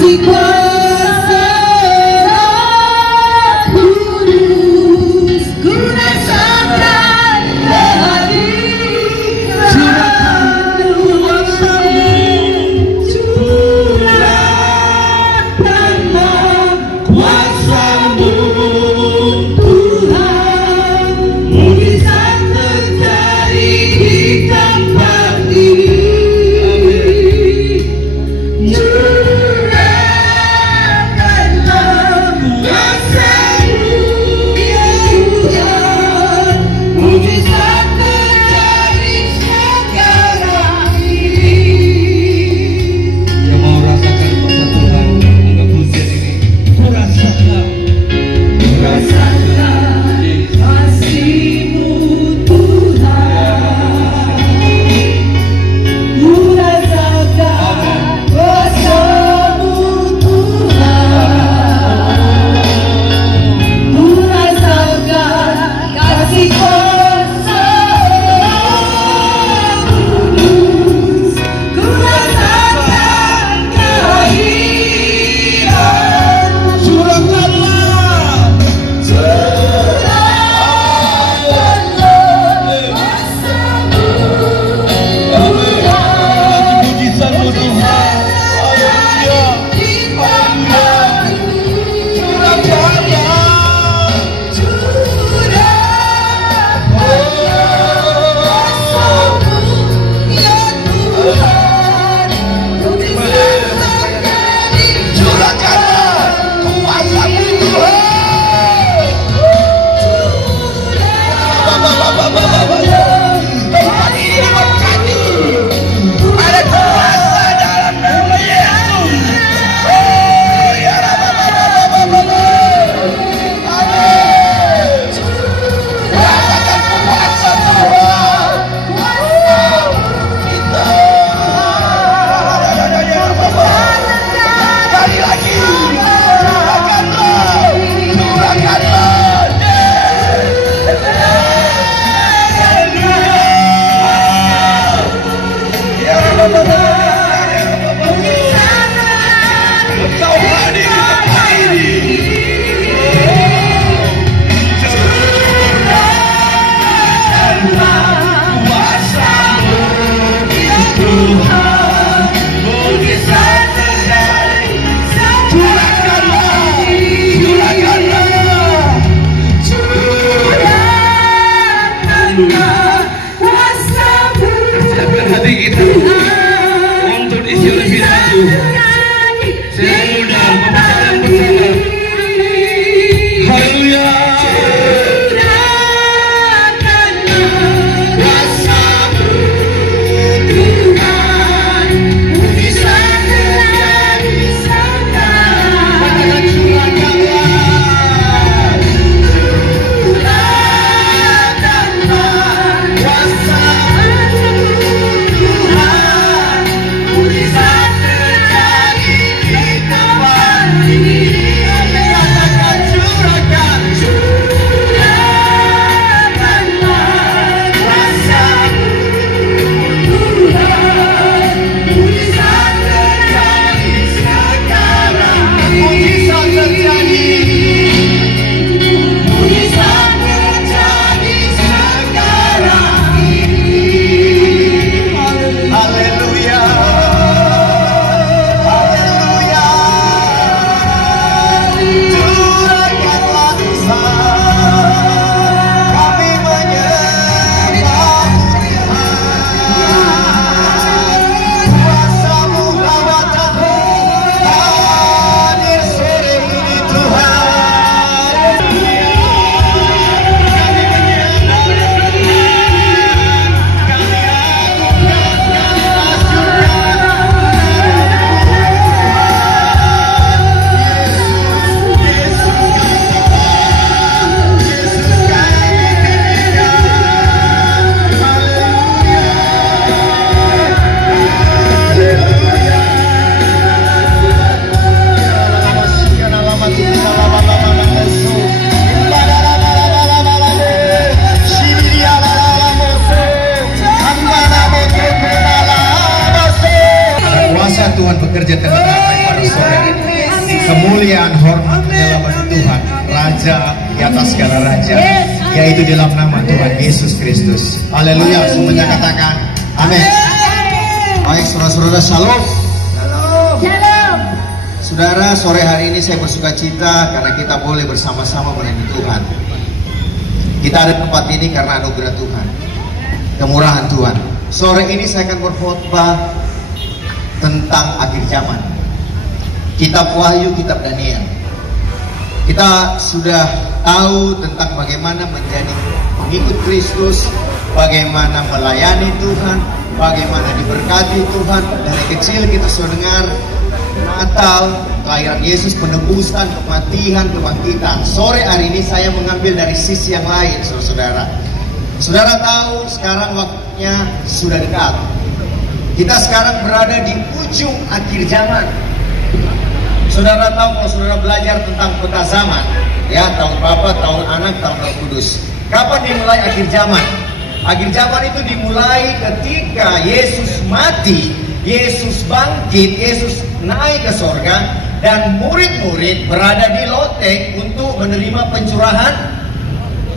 kasih kuasa Roh Kudus, ku rasakan kehadiran kuasa-Mu, curahkanlah kuasa-Mu Tuhan, mujizat terjadi di tempat ini. Curahkanlah kuasa-Mu ya Tuhan, mujizat terjadi sekarang ini. Yang mau rasakan kuasa Tuhan dalam hujan ini, ku rasakan kasih-Mu Tuhan, ku rasakan kuasa-Mu Tuhan, ku rasakan kasih kuasa Roh Kudus, ku rasakan kehadiran. curahkanlah mujizat-Mu Tuhan. Haleluya. Ada kuasa dalam nama Yesus. Oh ya amin. Rasakan kuasa Tuhan. Kita sekali lagi curahkanlah. Kau hadir di tempat ini. Kuasa-Mu ya Tuhan, mujizat terjadi. Curahkanlah kuasa-Mu siapkan hati kita untuk isi oleh firman-Mu. Saya mudah membacakan bersama. Haleluya. kuasa-Mu Tuhan, mujizat terjadi sekarang. Curahkanlah kuasa-Mu Tuhan, mujizat terjadi di tempat ini. Tuhan bekerja tengah-tengah pada sore ini. Kemuliaan hormat adalah bagi Tuhan, Raja di atas segala raja, yaitu dalam nama Tuhan Yesus Kristus. Haleluya, semuanya katakan amin. Baik saudara-saudara, shalom. Saudara, sore hari ini saya bersuka cita karena kita boleh bersama-sama melayani Tuhan. Kita ada di tempat ini karena anugerah Tuhan, kemurahan Tuhan. Sore ini saya akan berkhotbah tentang akhir zaman. Kitab Wahyu, kitab Daniel. Kita sudah tahu tentang bagaimana menjadi pengikut Kristus, bagaimana melayani Tuhan, bagaimana diberkati Tuhan. Dari kecil kita sudah dengar Natal, kelahiran Yesus, penebusan, kematian, kebangkitan. Sore hari ini saya mengambil dari sisi yang lain, saudara-saudara. Saudara tahu sekarang waktunya sudah dekat. Kita sekarang berada di ujung akhir zaman. Saudara tahu kalau saudara belajar tentang peta zaman, ya, tahun Bapa, tahun Anak, tahun Roh Kudus. Kapan dimulai akhir zaman? Akhir zaman itu dimulai ketika Yesus mati, Yesus bangkit, Yesus naik ke sorga, dan murid-murid berada di loteng untuk menerima pencurahan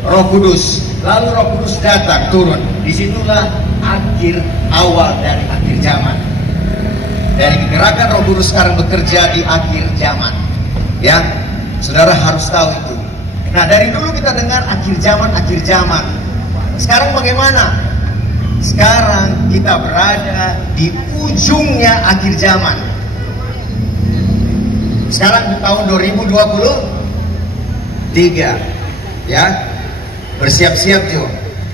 Roh Kudus. Lalu Roh Kudus datang, turun. Disitulah akhir awal dari akhir zaman. Dari gerakan Roh Kudus sekarang bekerja di akhir zaman. Ya, saudara harus tahu itu. Nah, dari dulu kita dengar akhir zaman, akhir zaman. Sekarang bagaimana? Sekarang kita berada di ujungnya akhir zaman. Sekarang tahun 2023, ya, bersiap-siap Jo.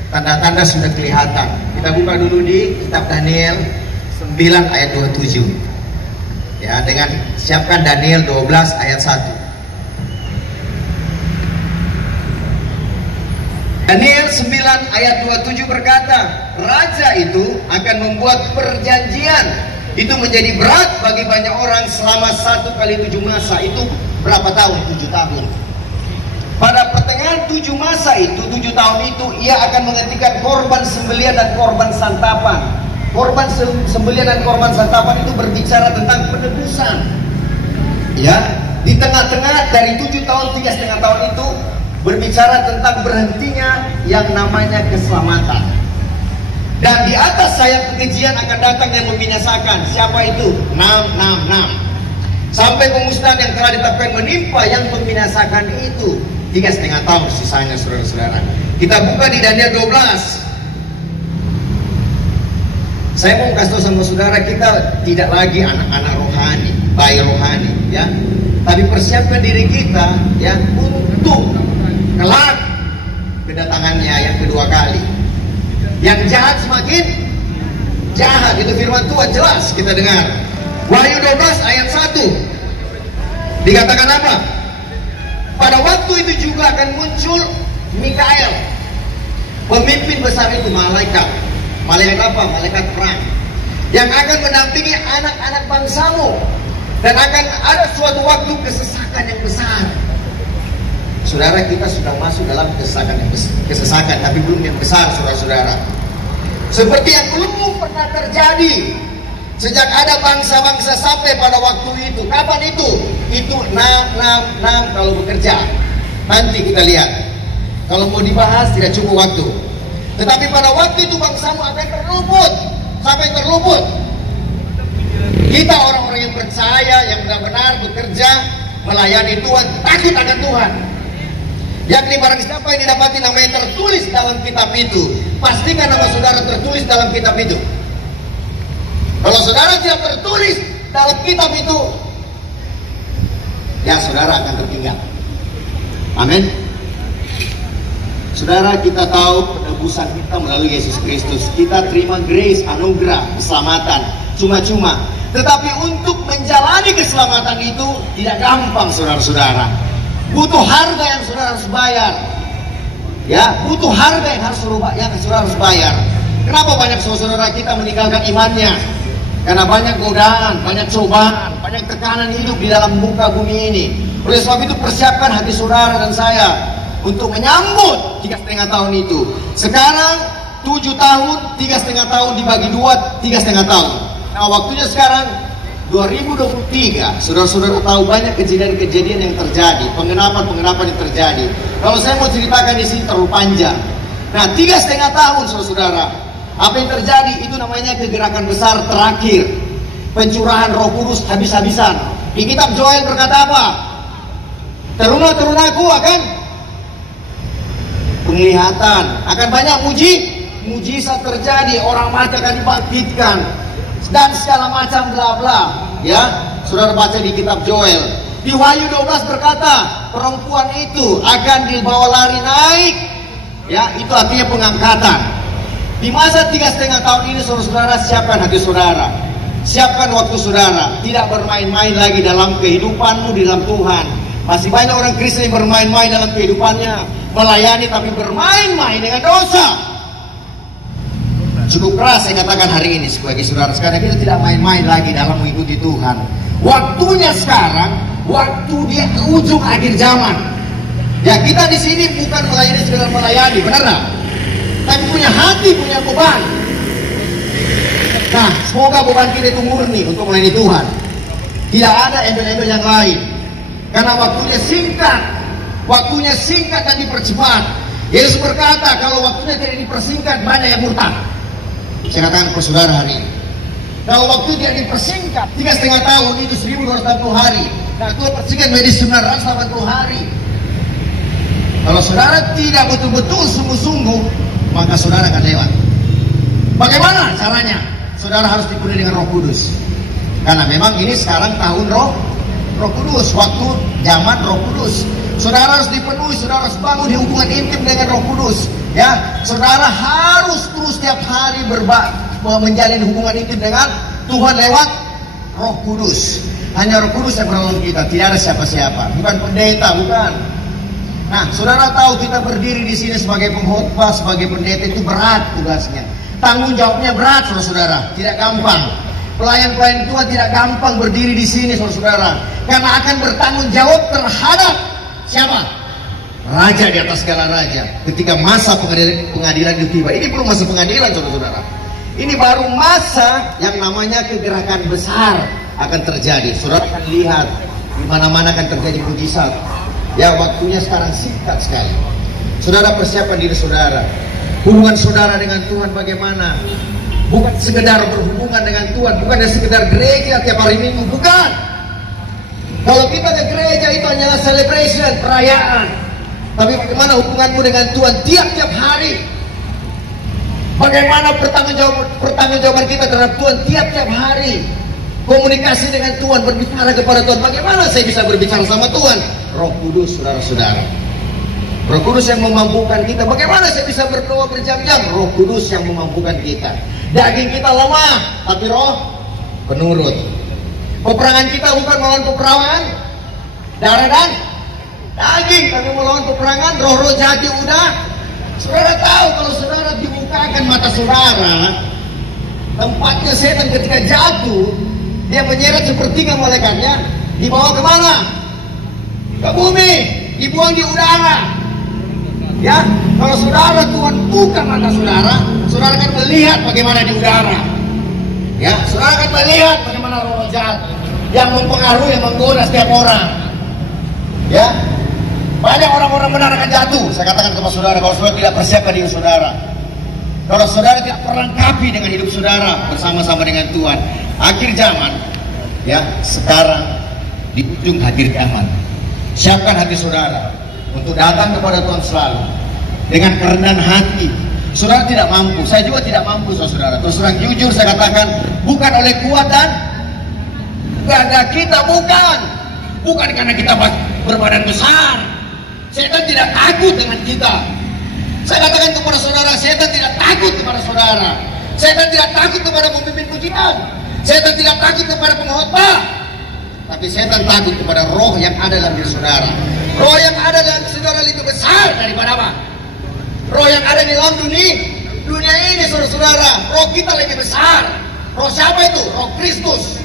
Tanda-tanda sudah kelihatan. Kita buka dulu di kitab Daniel 9 ayat 27. Ya, dengan siapkan Daniel 12 ayat 1. Daniel 9 ayat 27 berkata, raja itu akan membuat perjanjian. Itu menjadi berat bagi banyak orang selama 1 kali 7 masa. Itu berapa tahun? 7 tahun. Pada pertengahan 7 masa itu, 7 tahun itu, ia akan menghentikan korban sembelihan dan korban santapan. Korban sembelihan dan korban santapan itu berbicara tentang penebusan. Ya, di tengah-tengah dari 7 tahun, 3,5 tahun itu berbicara tentang berhentinya yang namanya keselamatan. Dan di atas sayap kekejian akan datang yang membinasakan. Siapa itu? 666. Sampai pemusnahan yang telah ditetapkan menimpa yang membinasakan itu. 3,5 tahun sisanya, saudara-saudara. Kita buka di Daniel 12. Saya mau kasih tahu sama saudara, kita tidak lagi anak-anak rohani, bayi rohani, ya. Tapi persiapkan diri kita, ya, untuk kelak kedatangannya yang kedua kali. Yang jahat semakin jahat, itu firman Tuhan jelas kita dengar. Wahyu 12 ayat 1 dikatakan apa? Pada waktu itu juga akan muncul Mikael, pemimpin besar itu, malaikat. Malaikat apa? Malaikat perang, yang akan mendampingi anak-anak bangsamu. Dan akan ada suatu waktu kesesakan yang besar. Saudara, kita sudah masuk dalam kesesakan, tapi belum yang besar, saudara-saudara. Seperti yang belum pernah terjadi sejak ada bangsa-bangsa sampai pada waktu itu. Kapan itu? Itu 666 kalau bekerja. Nanti kita lihat. Kalau mau dibahas tidak cukup waktu. Tetapi pada waktu itu bangsamu akan terluput. Sampai terluput. Kita orang-orang yang percaya, yang benar-benar bekerja, melayani Tuhan, takut akan Tuhan. Yakni barang siapa yang didapati namanya tertulis dalam kitab itu, pastikan nama saudara tertulis dalam kitab itu. Kalau saudara tidak tertulis dalam kitab itu, ya saudara akan tertinggal. Amin. Saudara, kita tahu penebusan kita melalui Yesus Kristus. Kita terima grace, anugerah, keselamatan cuma-cuma. Tetapi untuk menjalani keselamatan itu tidak gampang, saudara-saudara. Butuh harga yang saudara harus bayar. Ya, butuh harga yang saudara harus bayar. Kenapa banyak saudara kita meninggalkan imannya? Karena banyak godaan, banyak cobaan, banyak tekanan hidup di dalam muka bumi ini. Oleh sebab itu persiapkan hati saudara dan saya untuk menyambut 3,5 tahun itu. Sekarang 7 tahun, 3,5 tahun dibagi 2, 3,5 tahun. Nah, waktunya sekarang 2023, saudara-saudara tahu banyak kejadian-kejadian yang terjadi, penggenapan-penggenapan yang terjadi. Kalau saya mau ceritakan di sini terlalu panjang. Nah, 3,5 tahun, saudara-saudara, apa yang terjadi itu namanya kegerakan besar terakhir, pencurahan Roh Kudus habis-habisan. Di kitab Joel berkata apa? Teruna-terunaku akan penglihatan, akan banyak mujizat terjadi, orang mati akan dibangkitkan, dan segala macam bla bla. Ya, saudara baca di kitab Joel. Di Wahyu 12 berkata, perempuan itu akan dibawa lari naik. Ya, itu artinya pengangkatan. Di masa 3,5 tahun ini, saudara-saudara, siapkan hati saudara, siapkan waktu saudara, tidak bermain-main lagi dalam kehidupanmu di dalam Tuhan. Masih banyak orang Kristen yang bermain-main dalam kehidupannya, melayani tapi bermain-main dengan dosa. Cukup keras saya katakan hari ini sebagai saudara sekalian, kita tidak main-main lagi dalam mengikuti Tuhan. Waktunya sekarang, waktu di ujung akhir zaman. Ya, kita di sini bukan melayani sekedar melayani, benar tak? Tapi punya hati, punya beban. Nah, semoga beban kita itu murni untuk melayani Tuhan. Tidak ada embel-embel yang lain. Karena waktunya singkat dan dipercepat. Yesus berkata, kalau waktunya tidak dipersingkat, banyak yang murtad. Saya katakan ke saudara hari ini, kalau waktu tidak dipersingkat, 3,5 tahun itu 1280 hari. Nah, Tuhan persingkat menjadi 980 hari. Kalau saudara tidak betul-betul sungguh-sungguh, maka saudara akan lewat. Bagaimana caranya? Saudara harus dipenuhi dengan Roh Kudus. Karena memang ini sekarang tahun Roh Kudus, waktu zaman Roh Kudus. Saudara harus dipenuhi, saudara harus bangun di hubungan intim dengan Roh Kudus. Ya, saudara harus terus setiap hari menjalin hubungan intim dengan Tuhan lewat Roh Kudus. Hanya Roh Kudus yang menolong kita, tidak ada siapa-siapa, bukan pendeta, bukan. Nah, saudara tahu kita berdiri di sini sebagai pengkhotbah, sebagai pendeta itu berat tugasnya. Tanggung jawabnya berat, saudara-saudara, tidak gampang. Pelayan-pelayan Tuhan tidak gampang berdiri di sini, saudara-saudara, karena akan bertanggung jawab terhadap siapa? Raja di atas segala raja. Ketika masa pengadilan itu tiba, ini belum masa pengadilan, saudara-saudara. Ini baru masa yang namanya kegerakan besar akan terjadi. Saudara akan lihat di mana-mana akan terjadi mujizat. Ya, waktunya sekarang singkat sekali. Saudara persiapkan diri saudara. Hubungan saudara dengan Tuhan bagaimana? Bukan sekedar berhubungan dengan Tuhan, bukan sekedar gereja tiap hari Minggu, bukan. Kalau kita ke gereja itu hanyalah celebration, perayaan. Tapi bagaimana hubunganmu dengan Tuhan tiap-tiap hari? Bagaimana pertanggungjawaban kita terhadap Tuhan tiap-tiap hari? Komunikasi dengan Tuhan, berbicara kepada Tuhan. Bagaimana saya bisa berbicara sama Tuhan? Roh Kudus, saudara-saudara. Roh Kudus yang memampukan kita. Bagaimana saya bisa berdoa berjam-jam? Roh Kudus yang memampukan kita. Daging kita lemah, tapi roh penurut. Peperangan kita bukan melawan peperangan darah dan daging, tapi melawan peperangan roh-roh jahat yang udah. Saudara tahu kalau saudara dibukakan mata saudara, tempatnya setan ketika jatuh, dia menyeret sepertiga malaikatnya, dibawa kemana? Ke bumi, dibuang di udara. Ya, kalau saudara Tuhan buka mata saudara, saudara akan melihat bagaimana di udara. Ya, saudara akan melihat bagaimana roh jahat yang mempengaruhi, yang menggoda setiap orang. Ya, banyak orang-orang benar akan jatuh. Saya katakan kepada saudara, kalau saudara tidak persiapkan diri saudara, kalau saudara tidak perlengkapi dengan hidup saudara bersama-sama dengan Tuhan, akhir zaman, ya, sekarang di ujung akhir zaman. Siapkan hati saudara untuk datang kepada Tuhan selalu dengan kerendahan hati. Saudara tidak mampu, saya juga tidak mampu, saudara. Terus terang jujur saya katakan, bukan oleh kuat dan gagah kita, bukan karena kita berbadan besar. Setan tidak takut dengan kita. Saya katakan kepada saudara, setan tidak takut kepada saudara. Setan tidak takut kepada pemimpin pujian. Setan tidak takut kepada pengkhotbah. Tapi setan takut kepada roh yang ada dalam diri saudara. Roh yang ada dalam saudara lebih besar daripada apa? Roh yang ada di dalam dunia ini, saudara-saudara. Roh kita lebih besar. Roh siapa itu? Roh Kristus.